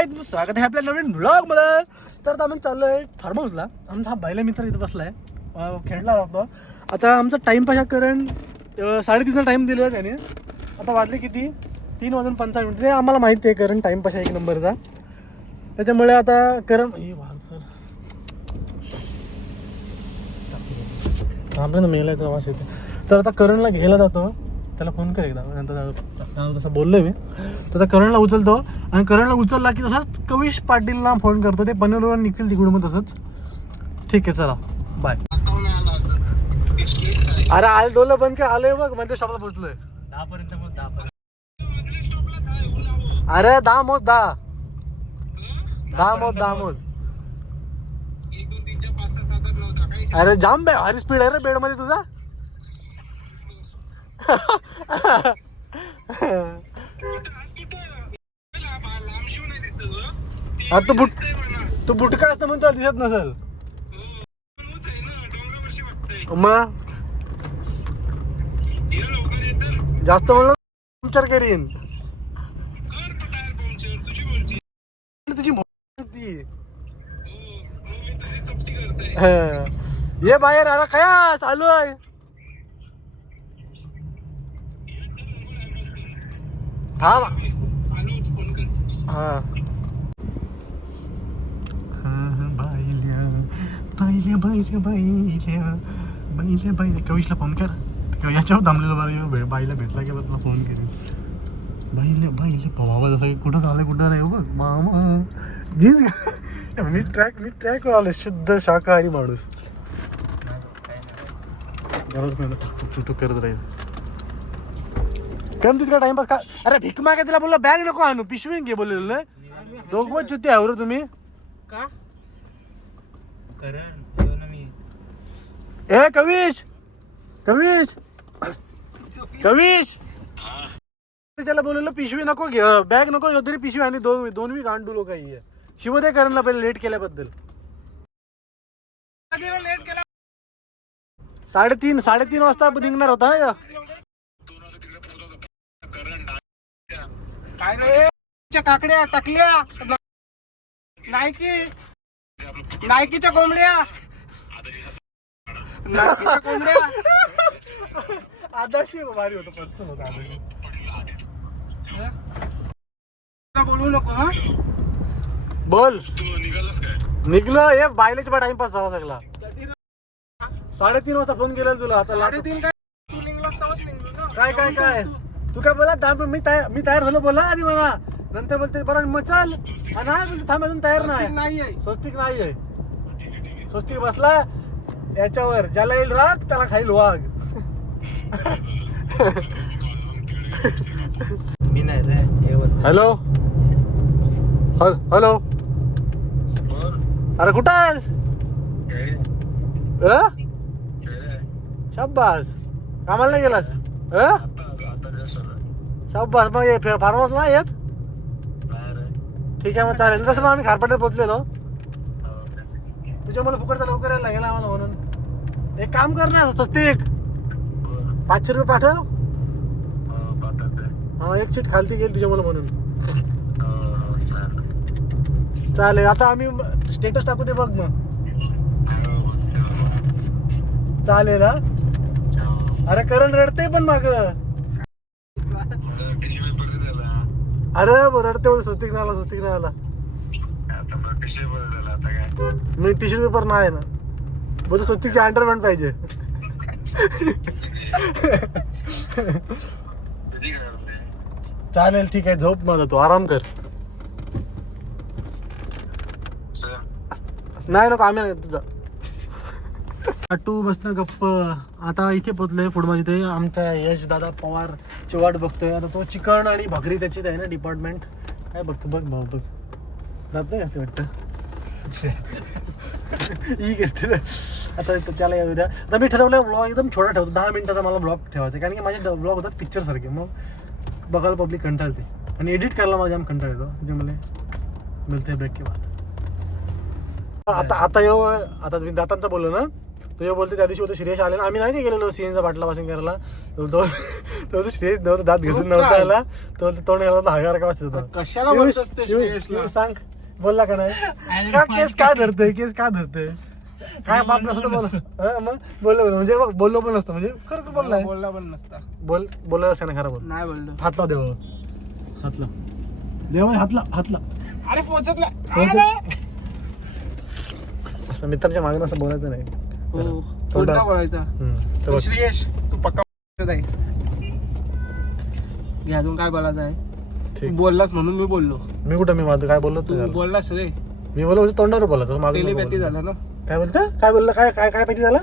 हाय, तुमचं स्वागत आहे आपल्या नवीन ब्लॉग मध्ये. तर आता आपण चाललोय फार्म हाऊसला. आमचा हा बैला मित्र इथं बसलाय, खेळला राहतो. आता आमचा टाइमपास हा करण 3:30चा टाइम दिला त्याने. आता वाजले किती? 3:55. ते आम्हाला माहिती आहे करण टाइमपास आहे एक नंबरचा. त्याच्यामुळे आता करण आपल्याला मेला तर आवाज येते. तर आता करणला घ्यायला जातो, त्याला फोन कर एकदा. नंतर तसं बोललोय मी. तर करणला उचलतो आणि करणला उचलला की तसाच कविश पाटीलला फोन करतो. ते पनवेलवर निघतील तिकडून मग तसंच. ठीक आहे, चला बाय. अरे आल डोलं बंद कर, आलोय बघ मध्ये शॉपला पोहोचलोय. 10 पर्यंत मग 10 पर्यंत. अरे 10 मोज 10 मोज. अरे जाम भारी स्पीड आहे रे बेड मध्ये तुझा. अरे तू बुटका असतं म्हणून तुला दिसत नसेल मग. जास्त म्हणलं पंक्चर करीन तुझी ये बाहेर. अरे काय चालू आहे? थांब. हा बाईल्या कविशला फोन कर. याच्यावर थांबलेलं बरं, बाईला भेटला की तुला फोन करेन. बाईले भावा जसं कुठं चाललंय कुठं नाही बघ मामा. जीज मी ट्रॅक आलोय. शुद्ध शाकाहारी माणूस. टुटू करत राहील. कम तितका टाइमपास का? अरे भिक मागा तिला बोललो बॅग नको आणू, पिशवी घे बोललेलं ना. दोघं चुती आहे तुम्ही का? ए कविश त्याला बोललेलं पिशवी नको घे, बॅग नको घेऊ, तरी पिशवी आणि दोन गांडू लोक आहे. शिवदे करणला पहिले लेट केल्याबद्दल. 3:30 वाजता निघणार होता. काय रे काकड्या टाकल्या नायकीच्या कोंबड्या. आदर्शी भारी होतं, मस्त होतं आदर्शी. बोलू नको हा. बोल. निघलो हे बायलेच्या टाइमपास झाला सगळा. 3:30 वाजता फोन केला तुला. आता 3:30 काय काय काय तू काय बोला? मी तयार झालो बोला आधी मला. नंतर बोलते बरं मग चल. नाही बोलते थांब अजून तयार नाही. स्वस्तिक नाहीये. स्वस्तिक बसला याच्यावर. ज्याला येईल राग त्याला खाईल वाघ. मी नाही रे. Hello hello. अरे कुठं आहेस? शाब्बास. कामाला नाही गेलास? शाब्बास. मग फार्म हाऊस नाही येत? ठीक आहे मग चालेल. तसं मग आम्ही खारपाट्यात पोहोचलेलो. तुझ्या मला फुकटचा लवकर यायला लागेल आम्हाला म्हणून. एक काम कर ना स्वस्तिक, 500 रुपये पाठव. हा एक सीट खालती गेली तुझ्या मला म्हणून. चालेल. आता आम्ही स्टेटस टाकू दे बघ मग. चालेल हा. अरे करण रडते पण माग. अरे रडते बोल. स्वस्तिक नाही आला. मी टिश्यू पेपर नाही आहे ना बोल. स्वस्तिकची अंडरपॅन्ट पाहिजे. चालेल ठीक आहे. झोप माझा तू आराम कर. नाही नको आम्ही नाही तुझा. आटू बसणं गप्प. आता इथे पोचलोय फुडमध्ये. ते आमचा यश दादा पवार ची वाट बघतोय. आता तो चिकन आणि भाकरी त्याची आहे ना डिपार्टमेंट. काय बघतो बघ भाऊ बघ. जात नाही असं वाटतं. ही घेतलं आता त्याला येऊ द्या. आता मी ठरवलं ब्लॉग एकदम छोटा ठेवतो. 10 मिनिटाचा मला ब्लॉग ठेवायचा. कारण की माझे ब्लॉग होतात पिक्चर सारखे. मग बघायला पब्लिक कंटाळते आणि एडिट करायला मला जाम कंटाळ येतो. त्याच्यामुळे मिळते ब्रेक की बात. आता तुम्ही दातांचा बोललो ना. तो बोलते त्या दिवशी होतं श्रेयश आलेला. आम्ही नाही गेलेलो सीएनचा बाटला पासिंग करायला. तो स्टेज नव्हतं, दात घुसून नव्हता आला तो तोंड गेला होता हगार का वाजत कशाला बोलतोस ते श्रेयसला? होता. सांग बोलला का नाही का केस का धरतोय काय बाप नसतं बोल मग बोललो म्हणजे बघ बोललो पण नसतं म्हणजे खरं बोललाय बोलला पण नसता. बोलला असं ना खरं बोल. नाही बोललो. हातला देवा हातला अरे पोहोचत नाही. असं मित्राच्या मागणं असं बोलायचं नाही. हो तोंडा बोलायचा. तर बस. श्रेयस तू पक्का जाईस. घे अजून काय बोलायचं आहे? तू ठीक. बोललास म्हणून मी बोललो. मी कुठं मी माझं काय बोललो तू तू बोललास रे. मी बोललो म्हणजे तोंडावर बोलायचं माझं नको टेलिपॅथी बोलायचं. झालं ना. काय बोलता काय बोललं काय पाहिजे झाला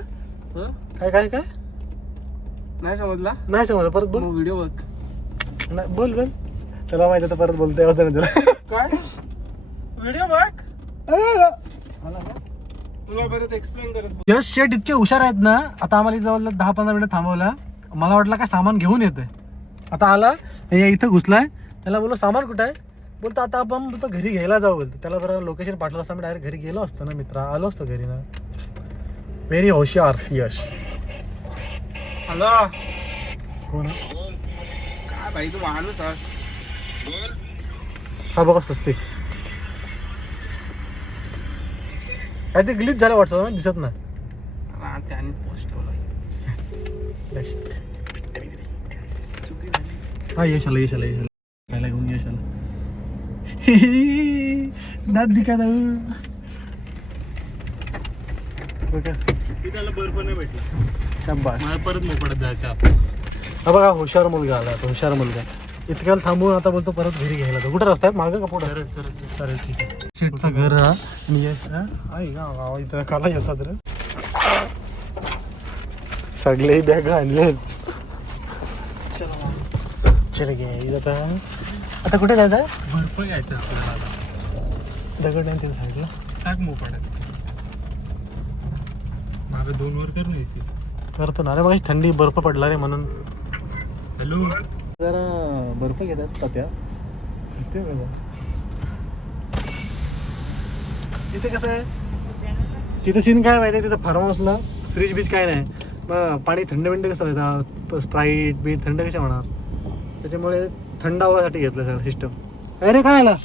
हं? काय नाही समजला. नाही समजलं परत बोल. मग व्हिडिओ बघ. नाही बोल त्याला माहिती आता परत बोलतोय होतं ना तुला. काय व्हिडिओ बघ. तुला परत एक्सप्लेन करत बघ. यश शेट इतके हुशार आहेत ना. आता आम्हाला जवळ 10-15 मिनिट थांबवला. मला वाटलं काय सामान घेऊन येतोय. आता आला इथं घुसलाय. त्याला बोललो सामान कुठं आहे. बोलतो आता आपण बोलतो घरी घ्यायला जाऊ बोलतो. त्याला बरं लोकेशन पाठवलं असतं मी डायरेक्ट घरी गेलो असतो ना मित्रा. आलो असतो घरी ना. व्हेरी होशियार यश. हॅलो कोण काय भाई तू माणूस आस. हा बघा स्वस्तिक काय ते ग्लिच झालं वाटतं दिसत ना. त्याने पोस्ट ठेवला. चुकी झाली. हा यश आला खायला घेऊन यश आला. दात दिका त्याला बर्फ नाही भेटला. शाबास. मला परत मोकळत जायचं. हा बघा हुशार मुलगा आला आता. हुशार मुलगा इतक्याला थांबून आता बोलतो परत घरी घ्यायला जाऊ. कुठं रस्ता आहे मागं का पुढं. चालेल ठीक आहे. शेटचं घर हा आणि यश आहे का इथं काला येतात रे. सगळे बॅग आणले. चल घे आता कुठे जायचं. बर्फ घ्यायचं आपल्याला. दगड नाही तिथे साईडला टाक मोकळ्यात. माझं 2 वर कर नाही करतो ना रे. मग थंडी बर्फ पडला रे म्हणून. हॅलो जरा बर्फ घेतात पत्या इथे बघा. तिथे कसं आहे तिथं सीन काय माहिती आहे. तिथं फार्म हाऊसला फ्रीज बीज काय नाही. मग पाणी थंड बिंड कसं व्हायचं. स्प्राईट बीट थंड कशा होणार. त्याच्यामुळे थंड हवासाठी घेतलं सगळं सिस्टम. अरे काय आला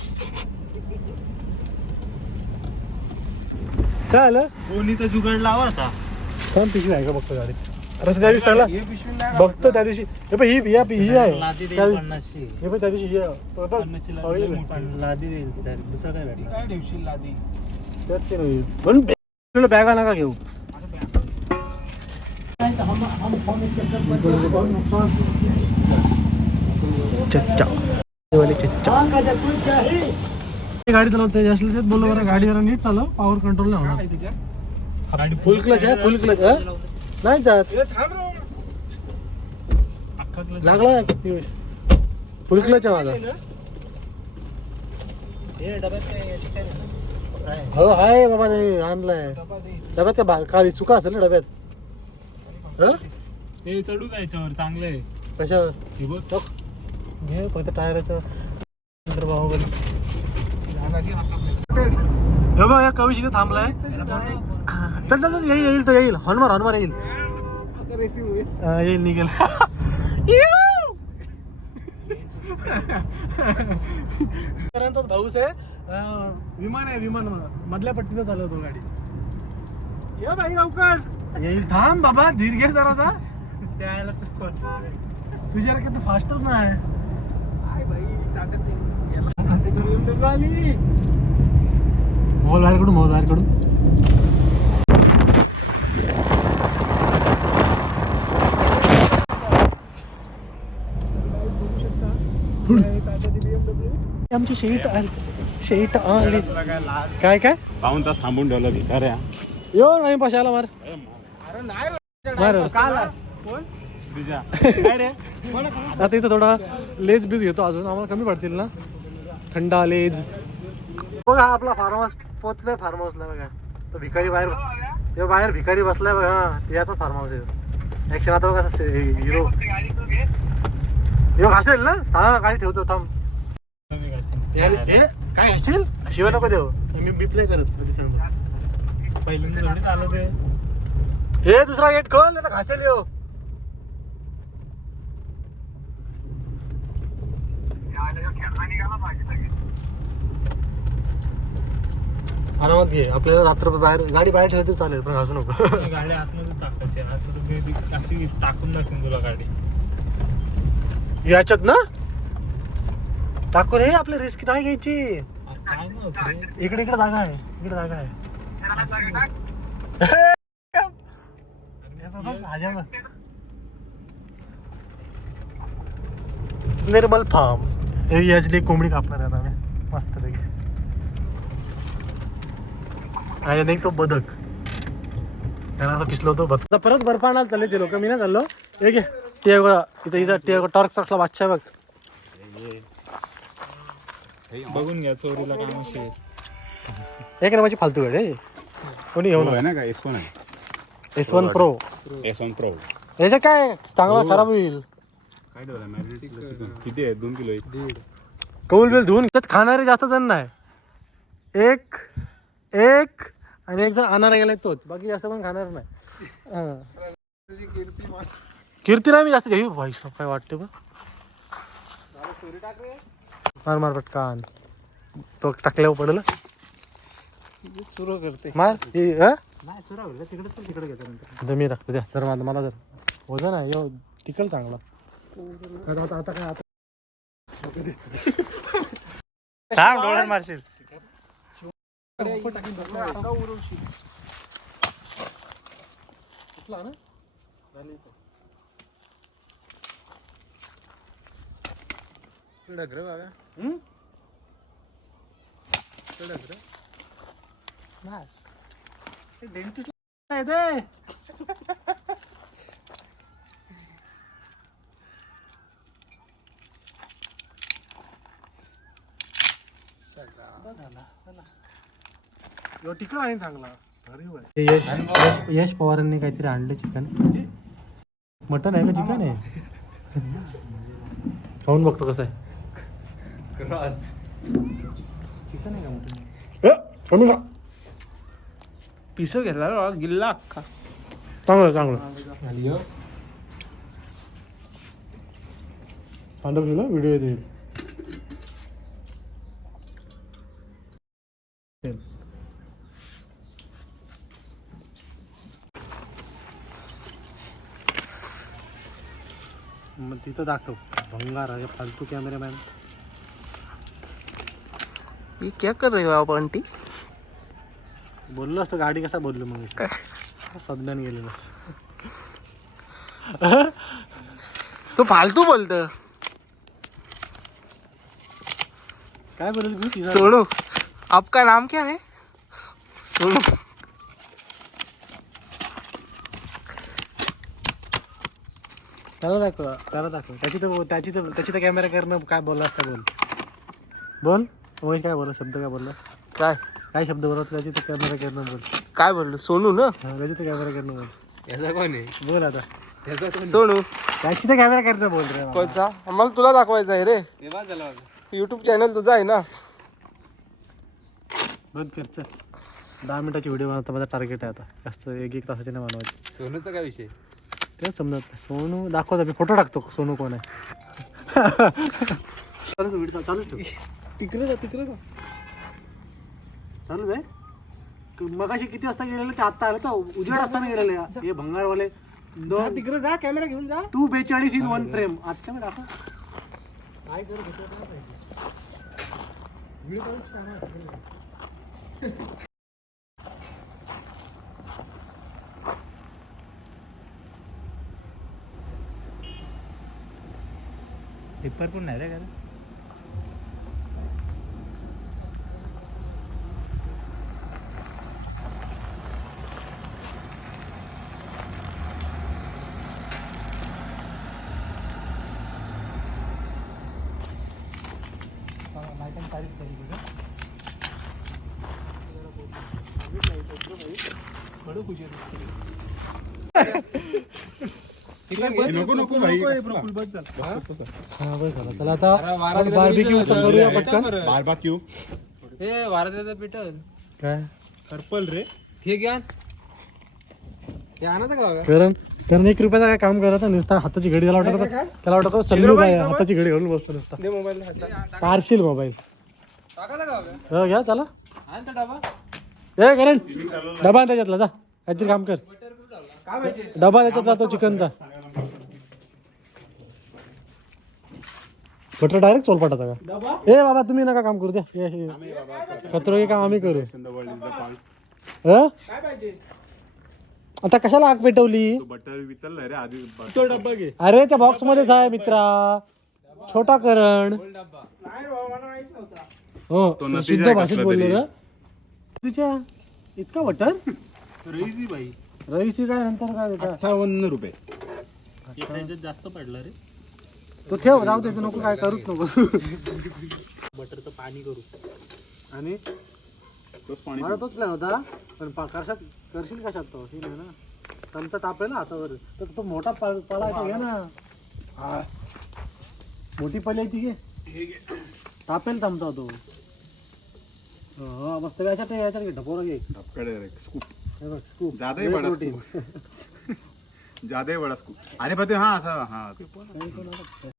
काय आलं. कोणीचा जुगाड लावा आता. कोण पिशवी आहे का बघतो गाडी. अरे त्या दिवशी आला बघतो त्या दिवशी हे पण ही आहे. हे पण त्या दिवशी दुसरं काय ठेवशील लादी. पण बॅगा नका घेऊ. गाडी चालवते असलं तेच बोललो बरं. गाडी जरा नीट चालव. पॉवर कंट्रोल नाही होणार. गाडी फुल क्लच आहे. नाही जात लागला फुल क्लच आहे माझा. हो आहे बाबा नाही आणलाय डब्यात. का काळी चुका असेल ना डब्यात. हे चढू का याच्यावर चांगलं आहे. कशावर घे फक्त टायराचं बाहुबली. हे बघ या कविश इथे थांबलाय. चल येईल हॉर्नमार येईल. येईल निघेल. भाऊस आहे. विमान मधल्या पट्टीनं चालवतो गाडी. ये भाई लवकर येईल. थांब बाबा धीर घे जरासा. तुझ्या किती फास्टर नाही. मोबाईल बाहेर कडून आमची शेट आली. काय पाऊन तास थांबून ठेवलं भिकार. यो नाही पशाला मार मार. आता इथं थोडा लेज बीज घेतो अजून. आम्हाला कमी पडतील ना थंडा लेज. बघा हा आपला फार्म हाऊस पोचलाय. फार्म हाऊसला बघा तो भिकारी बाहेर भिकारी बसलाय बघा. याचा फार्म हाऊस आहे ऍक्शन. आता बघा हिरो घासेल ना. हा गाडी ठेवतो थांब. काय घासेल शिवाय नको देऊ. मी बिप्ले करत कधी सांगतो. पहिल्यांदा थोडीच आलं ते. हे दुसरा गेट खोल नाही तर घासेल. आरामात घे, आपल्याला रात्र बाहेर गाडी बाहेर ठेवते चालेल, पण घासू नको. गाडी आतमध्ये टाकायची, आतमध्ये अशी टाकून दाखवून तुला गाडी याच्यात ना टाकू रे, आपल्या रिस्क नाही घ्यायची. काय मग रे? इकडे इकडे जागा आहे, इकडे जागा आहे. निर्मल फार्म याची कोंबडी कापणार आहे आता आम्ही मस्त पैकी. तो बदक त्यांना असं पिसलो होतो बदक. परत बर्फ आणायला चालले ते लोक, मी ना चाललो. हे घे इथं इथं टॉर्क असला बादशाह बघ. बघून घ्या चोरीला काय नसेल. एक नंबरची फालतू गाडी कोणी घेऊन आहे ना का S1 आहे, S1 Pro. S1 Pro याच्या काय चांगला खराब होईल. काय ठेवलं किती आहे? 2 किलो आहे. कौल बिल धुवून त्यात खाणारे जास्त जण नाही, एक आणि एक जण आणायला गेलाय तोच, बाकी जास्त पण खाणार नाही. कीर्ती नाही मी जास्त घेऊ भाई साहेब, काय वाटते बघ. मार पटकान तो टाकल्यावर पडलं सुरू करते मार. तिकडे घेतो मी टाकतो द्या तर मला जर वजन आहे यो तिकड चांगला. आता काय आता डोळ्यात मारशील. टिकल आहे चांगला. यश पवारांनी काहीतरी आणलं चिकन. मटन आहे का चिकन आहे? खाऊन बघतो कसं आहे. चिकन आहे का मटन? पिसं घेतला गिल्ला अख्खा. चांगलं चांगलं पांडव तुला व्हिडिओ देईल. मग तिथं दाखव भंगार आहे फालतू कॅमेरामॅन. ये क्या कर रहे हो आप आंटी? बोललो असतो गाडी कसा बोललो मग सदम्यान गेलेलं. तो फालतू बोलतो. काय बोलेल तू? सोनू, आपका नाम क्या है? सोनू. त्याला दाखव त्याची तर कॅमेरा करणं. काय बोलला असता बोल महेश, काय बोलला शब्द, काय बोलला काय शब्द बोलला त्याची तर कॅमेरा करणं बोल. काय बोललो? सोनू ना? त्याची तर कॅमेरा करणं बोल. याचा कोण आहे? बोल आता. सोनू त्याची तर कॅमेरा करणं बोल रे. कोणचा? आम्हाला तुला दाखवायचा आहे रे. युट्यूब चॅनल तुझा आहे ना. बंद कर चल. 10 मिनिटाची व्हिडिओ बनवता माझा टार्गेट आहे आता. जास्त 1 तासाची नाही बनवायची. सोनूचा काय विषय? तेच समजत नाही. सोनू दाखवतो मी, फोटो टाकतो सोनू कोण आहे. चालूच ठेव. तिकडे जा चालूच आहे. मगाशी किती वाजता गेलेले ते आता आलं तर उजेड असताना गेलेले हे भंगारवाले. तिकडे जा, कॅमेरा घेऊन जा. 242 in 1 frame. आता मी दाखव काय करू घेतो. पेपर पण नाही रे का? नको भाई. चला आता बार्बिक्यू करूया पटकन. बार्बेक्यू हे वारद्याचं पिठल काय पर्पल रे. हे घ्या. ते आणायचं का? करण कारण 1 रुपयाचा काय काम करत नुसता हाताची घडी त्याला वाटत सल्लू काय हाताची घडी घालून बसतो नुसता पार्शिल मोबाईल घ्या त्याला ए करण डबा आण त्याच्यातला जा काहीतरी काम कर डबा त्याच्यातला तो चिकनचा बटर डायरेक्ट चोल पाठवता का ए बाबा तुम्ही नका काम करू द्या खतरो हे काम आम्ही करू आता कशाला आग पेटवली बटर वितळलं रे आधी तो डब्बा घे. अरे त्या बॉक्स मध्येच आहे मित्रा छोटा करण हो शुद्ध भाषेत बोललो रे तुझ्या इतका बटर रईसी बाई रईसी काय नंतर काय देता 58 रुपये त्याच्यात जास्त पडला रे. तो ठेव जाऊ दे तू नको काय करूच नको बटरचं पाणी करू. आणि तोच पाणी मला तोच प्लॅन होता पण करशील कशात तो हे नाही ना चमचा तापेल ना हातावर तर तो मोठा पळायचा घे ना मोठी पळी आहे ती घे तापेल चमचा तो मस्त याच्यात घे ढपोरा घे धपकडे रे स्कूप हे बघ स्कूप ज्यादा ही बडा स्कूप ज्यादा ही बडा स्कूप अरे पते हाँ असा हाँ